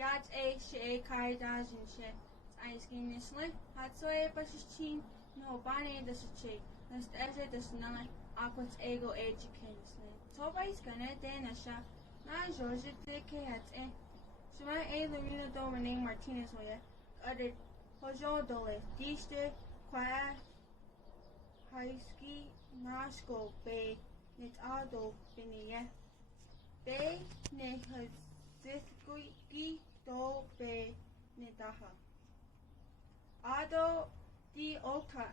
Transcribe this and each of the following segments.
Yat a she kaidajin she. Ice king nisle. Hatsoe pashin no bane the she. Nest eze the snai. Aquat ego educanisle. Toba is gonna denasha. Na Georgia de Kayat e. Shema a Lorena Dominic Martinez Oya. Other Hojo Dole. Diste Qua Haiski Nashko Bay Nit Ado Binia. Bay ne Hazithki do Bay Nidaha. Ado di Oka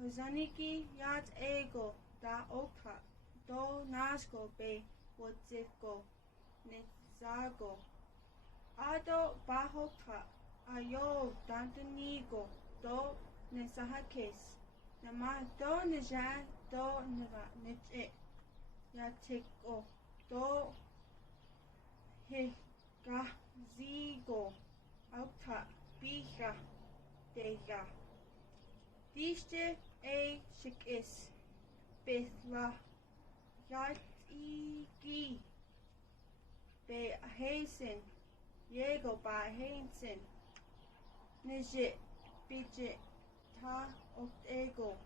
Hazaniki Yat Ego da Oka do Nashko Bay Wadziko Nitzago. Ado Bahoka Ayo Dantanigo do Nesahakis. Nama do Nija do Nira Nit Yatiko do Higa Zigo Auta Biha Deja. Diste a Shikis Bithla Yatiki Be Hazen Diego by Hazen Nijit Bijit Ta Ego.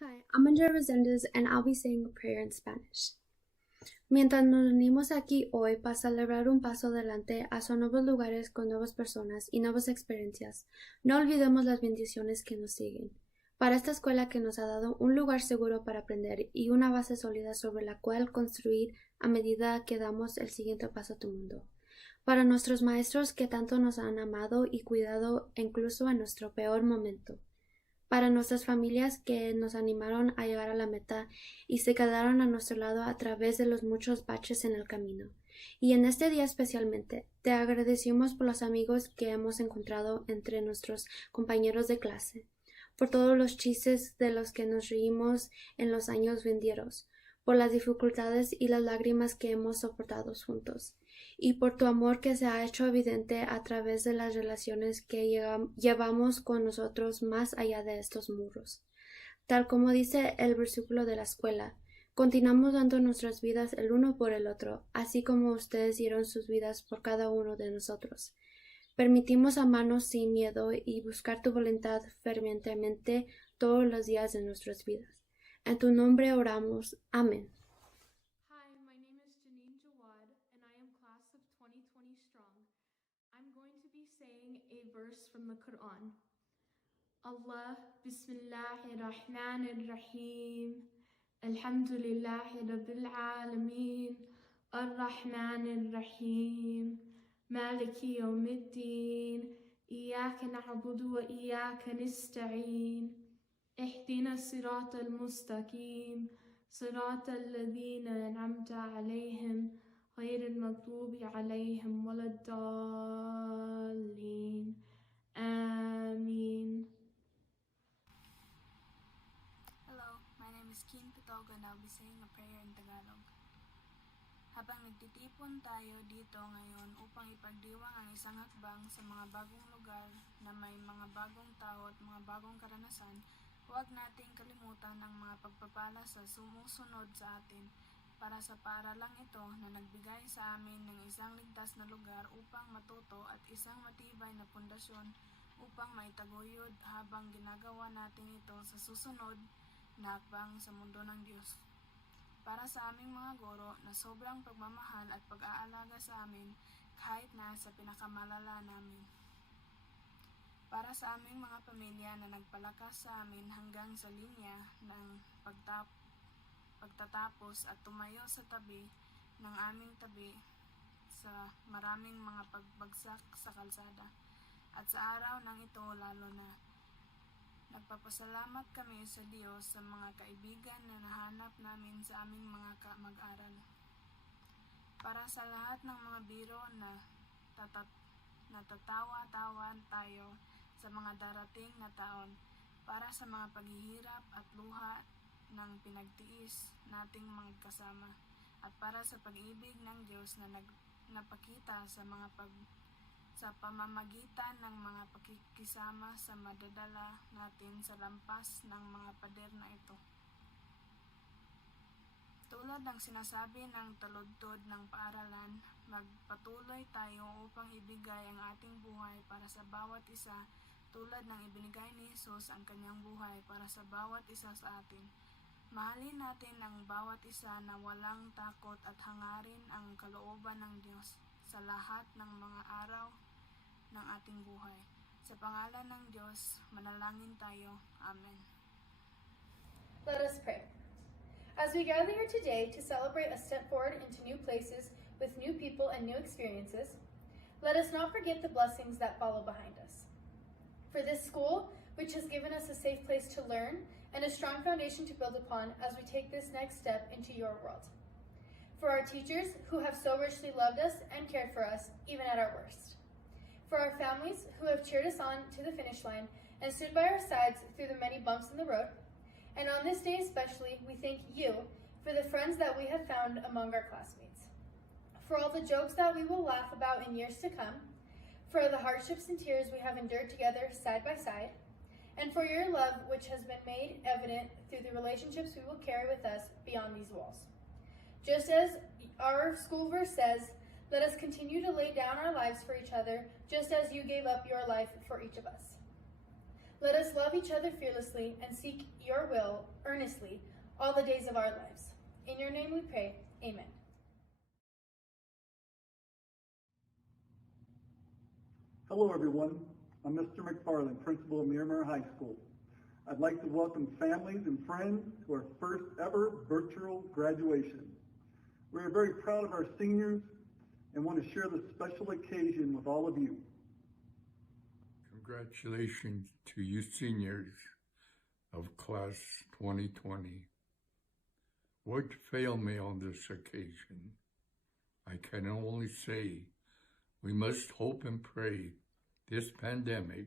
Hi, I'm Andrea Resendez and I'll be saying a prayer in Spanish. Mientras nos unimos aquí hoy para celebrar un paso adelante hacia nuevos lugares con nuevas personas y nuevas experiencias, no olvidemos las bendiciones que nos siguen. Para esta escuela que nos ha dado un lugar seguro para aprender y una base sólida sobre la cual construir a medida que damos el siguiente paso a tu mundo. Para nuestros maestros que tanto nos han amado y cuidado incluso en nuestro peor momento. Para nuestras familias que nos animaron a llegar a la meta y se quedaron a nuestro lado a través de los muchos baches en el camino. Y en este día especialmente, te agradecemos por los amigos que hemos encontrado entre nuestros compañeros de clase, por todos los chistes de los que nos reímos en los años venideros, por las dificultades y las lágrimas que hemos soportado juntos, y por tu amor que se ha hecho evidente a través de las relaciones que llevamos con nosotros más allá de estos muros. Tal como dice el versículo de la escuela, continuamos dando nuestras vidas el uno por el otro, así como ustedes dieron sus vidas por cada uno de nosotros. Permitimos amarnos sin miedo y buscar tu voluntad fervientemente todos los días de nuestras vidas. En tu nombre oramos. Amén. Hi, my name is Janine Jawad, and I am class of 2020 strong. I'm going to be saying a verse from the Quran. Allah, Bismillahir Rahmanir Rahim. Alhamdulillahi Rabbil Alameen. Ar-Rahmanir Rahim. Maliki Yawmiddin. إياك نعبد وإياك نستعين اهدنا الصراط المستقيم صراط الذين أنعمت عليهم غير المغضوب عليهم ولا الضالين آمين. Hello, my name is Kim Pitog and I'll be saying a prayer in Tagalog. Habang nagtitipon tayo dito ngayon upang ipagdiwang ang isang hakbang sa mga bagong lugar na may mga bagong tao at mga bagong karanasan, huwag nating kalimutan ang mga pagpapala sa sumusunod sa atin para sa paaralang ito na nagbigay sa amin ng isang ligtas na lugar upang matuto at isang matibay na pundasyon upang maitaguyod habang ginagawa natin ito sa susunod na hakbang sa mundo ng Diyos. Para sa aming mga guro na sobrang pagmamahal at pag-aalaga sa amin kahit na sa pinakamalala namin. Para sa aming mga pamilya na nagpalakas sa amin hanggang sa linya ng pagtatapos at tumayo sa tabi ng aming tabi sa maraming mga pagbagsak sa kalsada. At sa araw ng ito lalo na. Nagpapasalamat kami sa Diyos sa mga kaibigan na nahanap namin sa aming mga mag-aral. Para sa lahat ng mga biro na natatawa-tawan tayo sa mga darating na taon, para sa mga paghihirap at luha ng pinagtiis nating magkasama, at para sa pag-ibig ng Diyos na napakita sa pamamagitan ng mga pakikisama sa madadala natin sa lampas ng mga pader na ito. Katulad ng sinasabi ng taludtod ng paaralan, magpatuloy tayo upang ibigay ang ating buhay para sa bawat isa tulad ng ibinigay ni Jesus ang kanyang buhay para sa bawat isa sa atin. Mahalin natin ang bawat isa na walang takot at hangarin ang kalooban ng Diyos sa lahat ng mga araw ng ating buhay. Sa pangalan ng Diyos, manalangin tayo. Amen. Let us pray. As we gather here today to celebrate a step forward into new places with new people and new experiences, let us not forget the blessings that follow behind us. For this school, which has given us a safe place to learn and a strong foundation to build upon as we take this next step into your world. For our teachers who have so richly loved us and cared for us, even at our worst. For our families who have cheered us on to the finish line and stood by our sides through the many bumps in the road. And on this day especially, we thank you for the friends that we have found among our classmates, for all the jokes that we will laugh about in years to come, for the hardships and tears we have endured together side by side, and for your love which has been made evident through the relationships we will carry with us beyond these walls. Just as our school verse says, let us continue to lay down our lives for each other, just as you gave up your life for each of us. Let us love each other fearlessly and seek your will earnestly all the days of our lives. In your name we pray, amen. Hello everyone, I'm Mr. McFarland, principal of Miyamura High School. I'd like to welcome families and friends to our first ever virtual graduation. We are very proud of our seniors and want to share this special occasion with all of you. Congratulations to you seniors of class 2020. Words fail me on this occasion. I can only say we must hope and pray this pandemic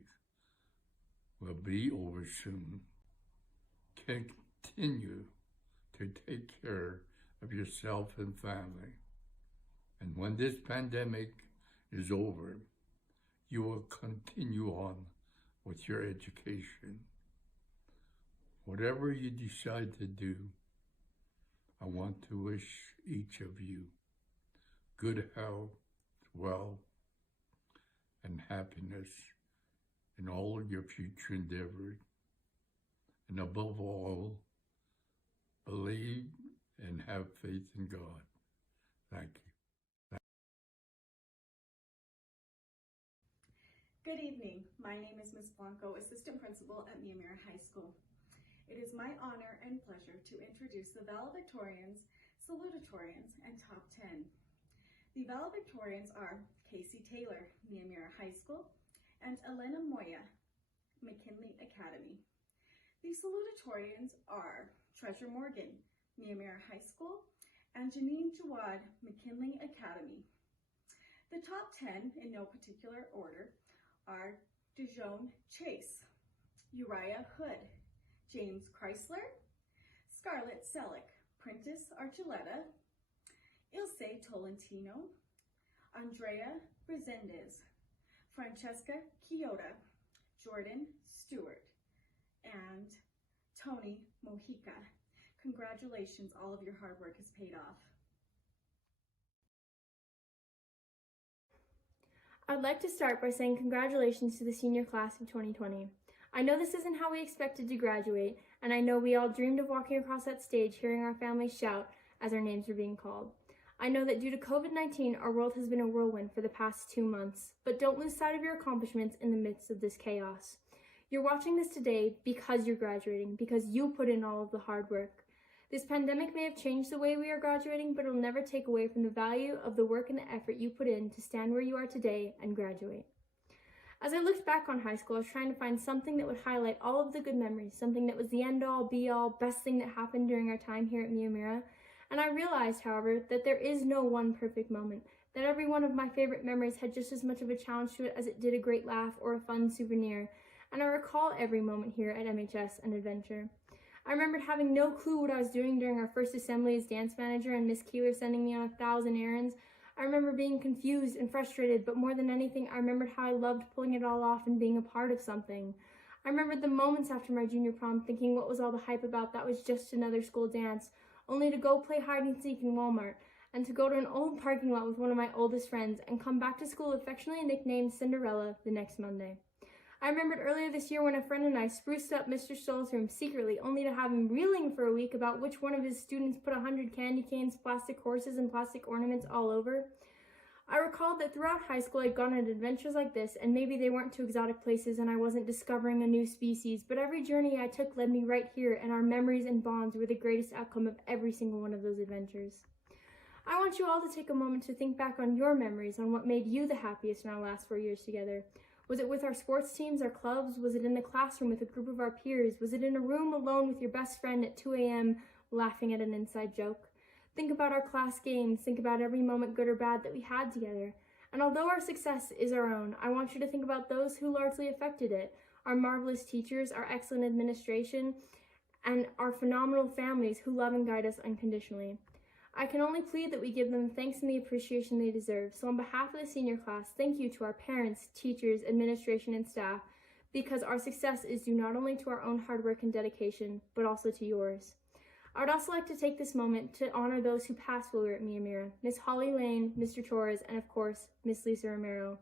will be over soon. Continue to take care of yourself and family. And when this pandemic is over, you will continue on with your education. Whatever you decide to do, I want to wish each of you good health, wealth, and happiness in all of your future endeavors. And above all, believe and have faith in God. Thank you. Good evening. My name is Ms. Blanco, Assistant Principal at Miyamura High School. It is my honor and pleasure to introduce the valedictorians, salutatorians, and top 10. The valedictorians are Casey Taylor, Miyamura High School, and Elena Moya, McKinley Academy. The salutatorians are Treasure Morgan, Miyamura High School, and Janine Jawad, McKinley Academy. The top 10, in no particular order, are Dijon Chase, Uriah Hood, James Chrysler, Scarlett Selleck, Prentice Archuleta, Ilse Tolentino, Andrea Resendez, Francesca Quiyota, Jordan Stewart, and Tony Mojica. Congratulations, all of your hard work has paid off. I'd like to start by saying congratulations to the senior class of 2020. I know this isn't how we expected to graduate, and I know we all dreamed of walking across that stage hearing our families shout as our names were being called. I know that due to COVID-19, our world has been a whirlwind for the past 2 months, but don't lose sight of your accomplishments in the midst of this chaos. You're watching this today because you're graduating, because you put in all of the hard work. This pandemic may have changed the way we are graduating, but it'll never take away from the value of the work and the effort you put in to stand where you are today and graduate. As I looked back on high school, I was trying to find something that would highlight all of the good memories, something that was the end-all, be-all, best thing that happened during our time here at Miyamura. And I realized, however, that there is no one perfect moment, that every one of my favorite memories had just as much of a challenge to it as it did a great laugh or a fun souvenir. And I recall every moment here at MHS an adventure. I remembered having no clue what I was doing during our first assembly as dance manager and Miss Keeler sending me on 1,000 errands. I remember being confused and frustrated, but more than anything, I remembered how I loved pulling it all off and being a part of something. I remembered the moments after my junior prom thinking what was all the hype about, that was just another school dance, only to go play hide and seek in Walmart, and to go to an old parking lot with one of my oldest friends and come back to school affectionately nicknamed Cinderella the next Monday. I remembered earlier this year when a friend and I spruced up Mr. Stoll's room secretly, only to have him reeling for a week about which one of his students put 100 candy canes, plastic horses, and plastic ornaments all over. I recalled that throughout high school I'd gone on adventures like this, and maybe they weren't too exotic places and I wasn't discovering a new species, but every journey I took led me right here, and our memories and bonds were the greatest outcome of every single one of those adventures. I want you all to take a moment to think back on your memories, on what made you the happiest in our last 4 years together. Was it with our sports teams, our clubs? Was it in the classroom with a group of our peers? Was it in a room alone with your best friend at 2 a.m. laughing at an inside joke? Think about our class games. Think about every moment, good or bad, that we had together. And although our success is our own, I want you to think about those who largely affected it. Our marvelous teachers, our excellent administration, and our phenomenal families who love and guide us unconditionally. I can only plead that we give them the thanks and the appreciation they deserve. So on behalf of the senior class, thank you to our parents, teachers, administration, and staff, because our success is due not only to our own hard work and dedication, but also to yours. I would also like to take this moment to honor those who passed while we were at Miyamura, Miss Holly Lane, Mr. Torres, and of course, Miss Lisa Romero.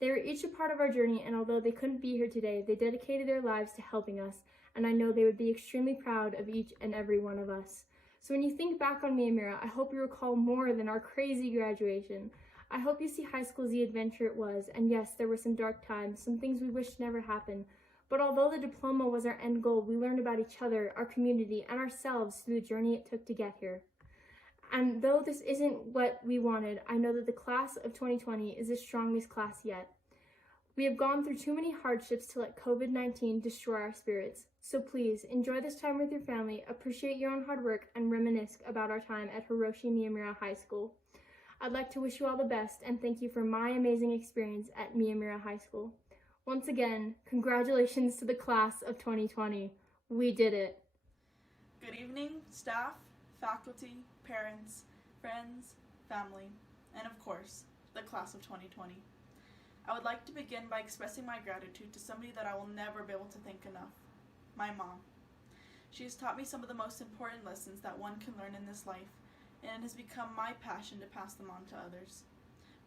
They were each a part of our journey, and although they couldn't be here today, they dedicated their lives to helping us, and I know they would be extremely proud of each and every one of us. So when you think back on Miyamura, I hope you recall more than our crazy graduation. I hope you see high school as the adventure it was, and yes, there were some dark times, some things we wished never happened. But although the diploma was our end goal, we learned about each other, our community, and ourselves through the journey it took to get here. And though this isn't what we wanted, I know that the class of 2020 is the strongest class yet. We have gone through too many hardships to let COVID-19 destroy our spirits. So please, enjoy this time with your family, appreciate your own hard work, and reminisce about our time at Hiroshi Miyamura High School. I'd like to wish you all the best, and thank you for my amazing experience at Miyamura High School. Once again, congratulations to the class of 2020. We did it. Good evening, staff, faculty, parents, friends, family, and of course, the class of 2020. I would like to begin by expressing my gratitude to somebody that I will never be able to thank enough, my mom. She has taught me some of the most important lessons that one can learn in this life, and it has become my passion to pass them on to others.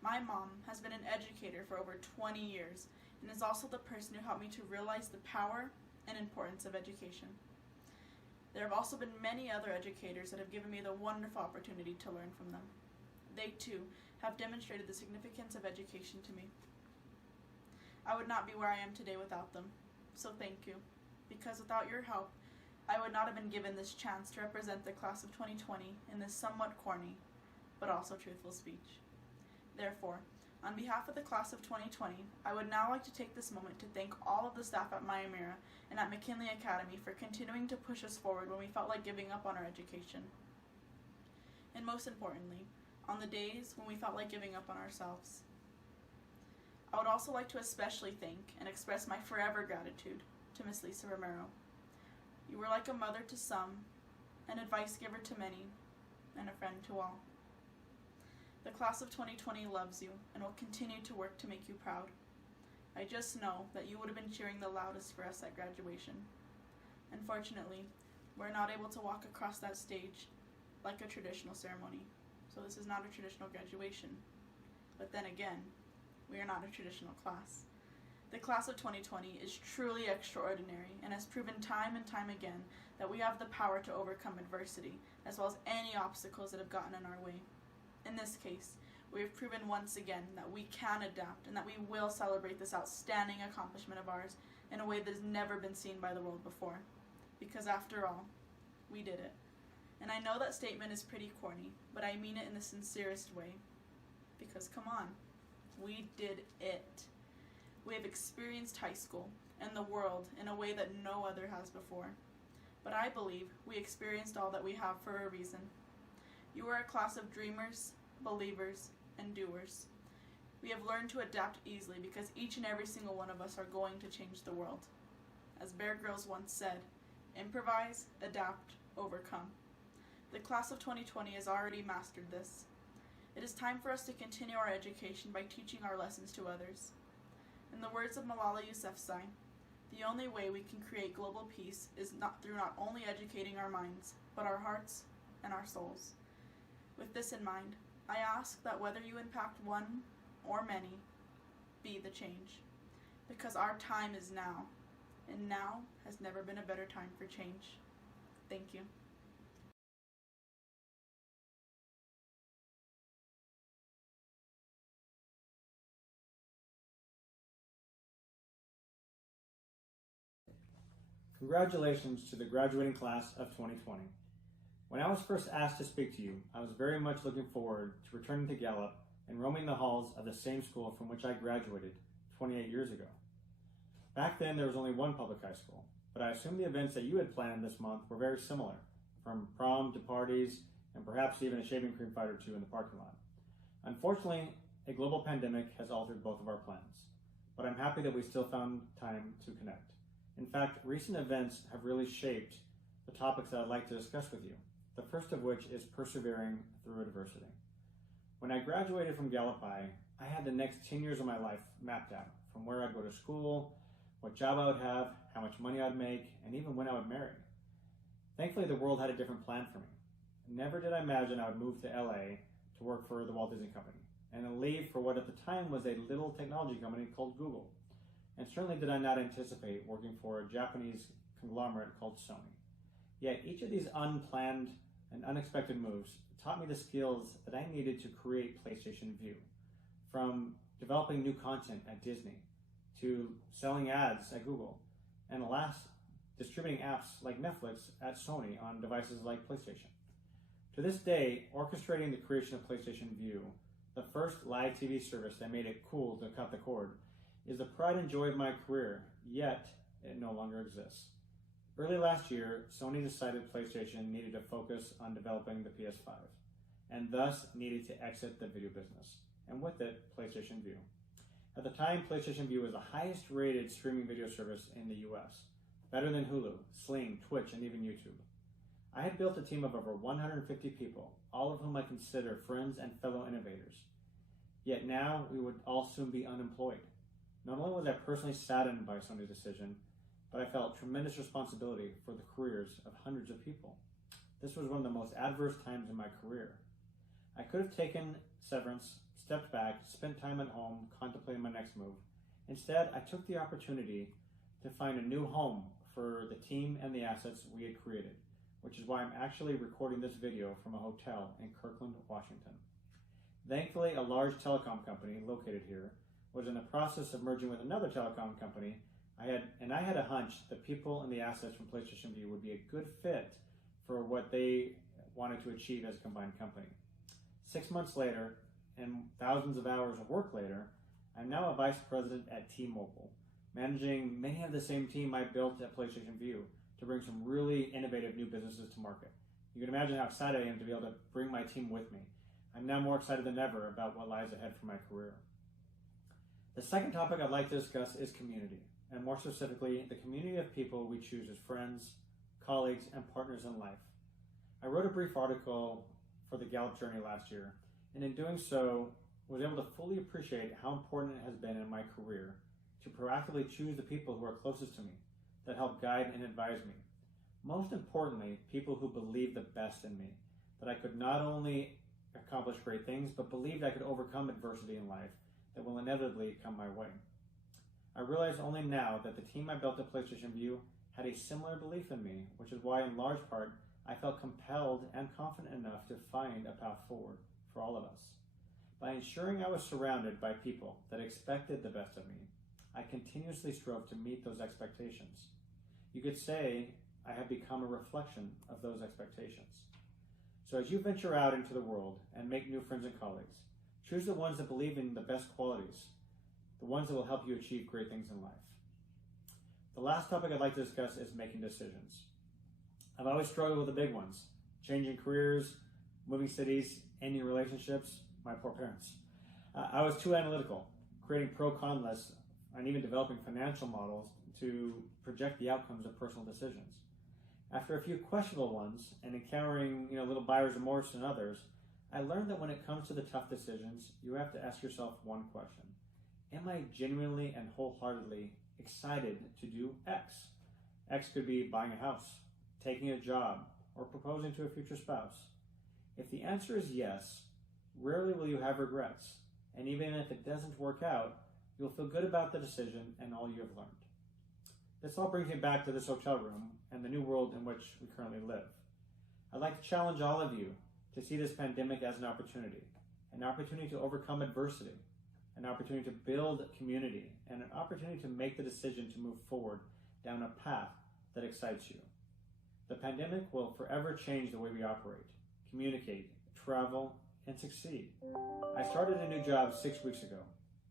My mom has been an educator for over 20 years, and is also the person who helped me to realize the power and importance of education. There have also been many other educators that have given me the wonderful opportunity to learn from them. They too have demonstrated the significance of education to me. I would not be where I am today without them, so thank you, because without your help, I would not have been given this chance to represent the class of 2020 in this somewhat corny, but also truthful speech. Therefore, on behalf of the class of 2020, I would now like to take this moment to thank all of the staff at Miyamura and at McKinley Academy for continuing to push us forward when we felt like giving up on our education. And most importantly, on the days when we felt like giving up on ourselves. I would also like to especially thank and express my forever gratitude to Miss Lisa Romero. You were like a mother to some, an advice giver to many, and a friend to all. The class of 2020 loves you and will continue to work to make you proud. I just know that you would have been cheering the loudest for us at graduation. Unfortunately, we're not able to walk across that stage like a traditional ceremony, so this is not a traditional graduation. But then again, we are not a traditional class. The class of 2020 is truly extraordinary and has proven time and time again that we have the power to overcome adversity, as well as any obstacles that have gotten in our way. In this case, we have proven once again that we can adapt and that we will celebrate this outstanding accomplishment of ours in a way that has never been seen by the world before. Because after all, we did it. And I know that statement is pretty corny, but I mean it in the sincerest way. Because come on, we did it. We have experienced high school and the world in a way that no other has before. But I believe we experienced all that we have for a reason. You are a class of dreamers, believers, and doers. We have learned to adapt easily because each and every single one of us are going to change the world. As Bear Grylls once said, improvise, adapt, overcome. The class of 2020 has already mastered this. It is time for us to continue our education by teaching our lessons to others. In the words of Malala Yousafzai, the only way we can create global peace is not through not only educating our minds, but our hearts and our souls. With this in mind, I ask that whether you impact one or many, be the change. Because our time is now, and now has never been a better time for change. Thank you. Congratulations to the graduating class of 2020. When I was first asked to speak to you, I was very much looking forward to returning to Gallup and roaming the halls of the same school from which I graduated 28 years ago. Back then, there was only one public high school, but I assume the events that you had planned this month were very similar, from prom to parties, and perhaps even a shaving cream fight or two in the parking lot. Unfortunately, a global pandemic has altered both of our plans, but I'm happy that we still found time to connect. In fact, recent events have really shaped the topics that I'd like to discuss with you, the first of which is persevering through adversity. When I graduated from Gallup High, I had the next 10 years of my life mapped out, from where I'd go to school, what job I would have, how much money I'd make, and even when I would marry. Thankfully, the world had a different plan for me. Never did I imagine I would move to LA to work for the Walt Disney Company, and then leave for what at the time was a little technology company called Google. And certainly did I not anticipate working for a Japanese conglomerate called Sony. Yet each of these unplanned and unexpected moves taught me the skills that I needed to create PlayStation Vue. From developing new content at Disney, to selling ads at Google, and alas, distributing apps like Netflix at Sony on devices like PlayStation. To this day, orchestrating the creation of PlayStation Vue, the first live TV service that made it cool to cut the cord, is the pride and joy of my career, yet it no longer exists. Early last year, Sony decided PlayStation needed to focus on developing the PS5, and thus needed to exit the video business, and with it, PlayStation Vue. At the time, PlayStation Vue was the highest rated streaming video service in the US, better than Hulu, Sling, Twitch, and even YouTube. I had built a team of over 150 people, all of whom I consider friends and fellow innovators. Yet now, we would all soon be unemployed. Not only was I personally saddened by Sony's decision, but I felt tremendous responsibility for the careers of hundreds of people. This was one of the most adverse times in my career. I could have taken severance, stepped back, spent time at home contemplating my next move. Instead, I took the opportunity to find a new home for the team and the assets we had created, which is why I'm actually recording this video from a hotel in Kirkland, Washington. Thankfully, a large telecom company located here was in the process of merging with another telecom company. I had a hunch that people and the assets from PlayStation Vue would be a good fit for what they wanted to achieve as a combined company. 6 months later, and thousands of hours of work later, I'm now a vice president at T-Mobile, managing many of the same team I built at PlayStation Vue to bring some really innovative new businesses to market. You can imagine how excited I am to be able to bring my team with me. I'm now more excited than ever about what lies ahead for my career. The second topic I'd like to discuss is community, and more specifically, the community of people we choose as friends, colleagues, and partners in life. I wrote a brief article for the Gallup Journey last year, and in doing so, was able to fully appreciate how important it has been in my career to proactively choose the people who are closest to me, that help guide and advise me. Most importantly, people who believe the best in me, that I could not only accomplish great things, but believed I could overcome adversity in life that will inevitably come my way. I realize only now that the team I built at PlayStation Vue had a similar belief in me, which is why in large part I felt compelled and confident enough to find a path forward for all of us. By ensuring I was surrounded by people that expected the best of me, I continuously strove to meet those expectations. You could say I have become a reflection of those expectations. So as you venture out into the world and make new friends and colleagues, choose the ones that believe in the best qualities, the ones that will help you achieve great things in life. The last topic I'd like to discuss is making decisions. I've always struggled with the big ones: changing careers, moving cities, ending relationships, my poor parents. I was too analytical, creating pro-con lists, and even developing financial models to project the outcomes of personal decisions. After a few questionable ones and encountering little buyer's remorse in others, I learned that when it comes to the tough decisions, you have to ask yourself one question: am I genuinely and wholeheartedly excited to do X? X could be buying a house, taking a job, or proposing to a future spouse. If the answer is yes, rarely will you have regrets, and even if it doesn't work out, you'll feel good about the decision and all you have learned. This all brings me back to this hotel room and the new world in which we currently live. I'd like to challenge all of you to see this pandemic as an opportunity to overcome adversity, an opportunity to build community, and an opportunity to make the decision to move forward down a path that excites you. The pandemic will forever change the way we operate, communicate, travel, and succeed. I started a new job 6 weeks ago,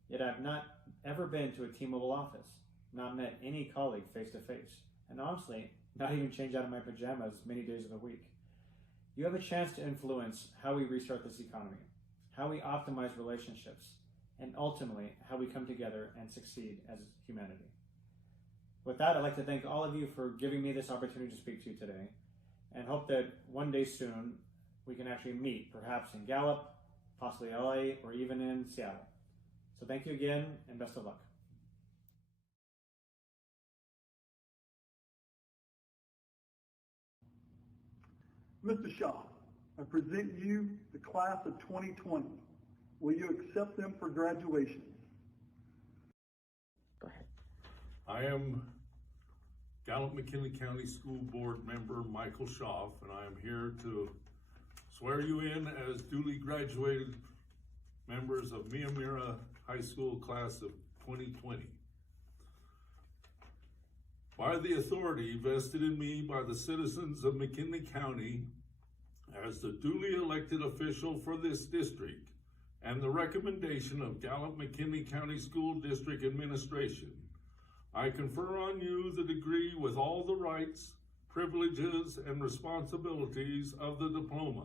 yet I've not ever been to a T-Mobile office, not met any colleague face to face, and honestly, not even changed out of my pajamas many days of the week. You have a chance to influence how we restart this economy, how we optimize relationships, and ultimately how we come together and succeed as humanity. With that, I'd like to thank all of you for giving me this opportunity to speak to you today, and hope that one day soon we can actually meet, perhaps in Gallup, possibly LA, or even in Seattle. So thank you again, and best of luck. Mr. Shaw, I present you the class of 2020. Will you accept them for graduation? Go ahead. I am Gallup-McKinley County School Board member Michael Schaff, and I am here to swear you in as duly graduated members of Miyamura High School class of 2020. By the authority vested in me by the citizens of McKinley County as the duly elected official for this district and the recommendation of Gallup-McKinley County School District Administration, I confer on you the degree with all the rights, privileges, and responsibilities of the diploma.